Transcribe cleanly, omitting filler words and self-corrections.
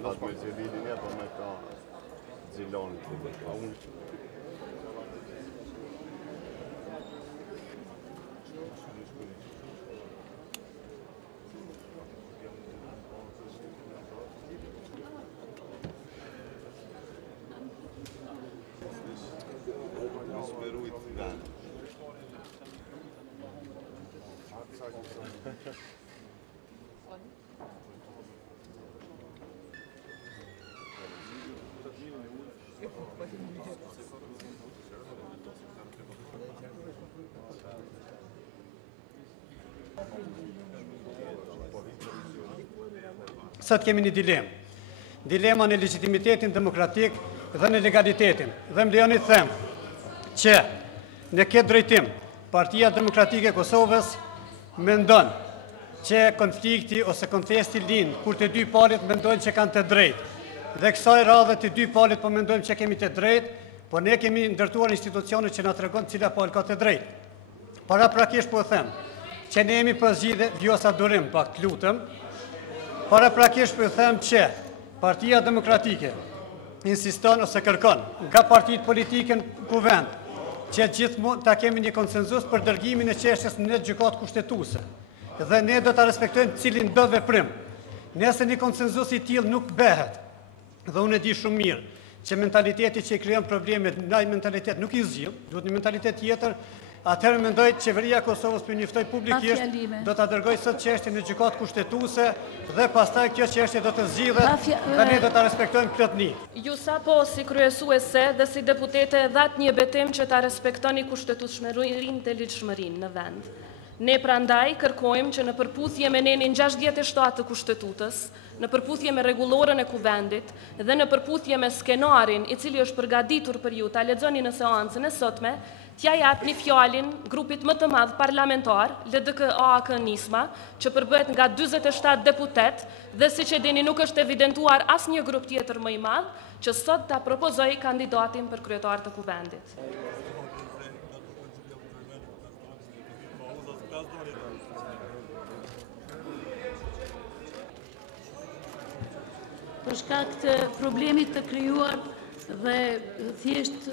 Fatë me Gjellilin e, po me ka Gjellani të dhe ka unë. Sot kemi një dilemë. Dilema në legitimitetin demokratik dhe në legalitetin. Dhe më lejoni të them që në këtë drejtim, Partia Demokratike e Kosovës mendon që konflikti ose kontesti lind kur të dy palët mendojnë që kanë të drejtë. Dhe kësaj radhe të dy palët po mendojmë që kemi të drejtë, po ne kemi ndërtuar institucione që na tregon cila palë ka të drejtë. Paraprakisht po them që ne jemi për zgjidhje vjosa durim, pak të lutem. Paraprakisht po them që Partia Demokratike insiston ose kërkon nga partitë politike në kuvend që gjithmonë ta kemi një konsenzus për dërgimin e çështjes në gjykatë kushtetuese. Dhe ne do ta respektojmë cilin do veprim. Nëse një konsenzus i tillë nuk bëhet, dhe unë e di shumë mirë që mentaliteti që i krijon problemet, ndaj mentalitet nuk i zgjidh, duhet një mentalitet tjetër. Atëherë mendoj qeveria e Kosovës për njoftoj publikisht do ta dërgoj sot çështjen në gjykatë kushtetuese dhe pastaj kjo çështje do të zgjidhet dhe ne do ta respektojmë plotni. Ju sapo si kryesuese dhe si deputete dhatë një betim që ta respektoni kushtetueshmërinë dhe ligjshmërinë në vend. Ne prandaj kërkojmë që në përputhje me nenin 67 të kushtetutës, në përputhje me rregullorën e kuvendit dhe në përputhje me skenarin i cili është përgatitur për ju ta lexoni në seancën e sotme, t'ja japni fjalin grupit më të madh parlamentar, LDK-AAK Nisma, që përbëhet nga 47 deputet dhe siç e dini nuk është evidentuar asnjë grup tjetër më i madh që sot ta propozoj kandidatin për kryetar të kuvendit. Për shkak të problemit të krijuar dhe thjesht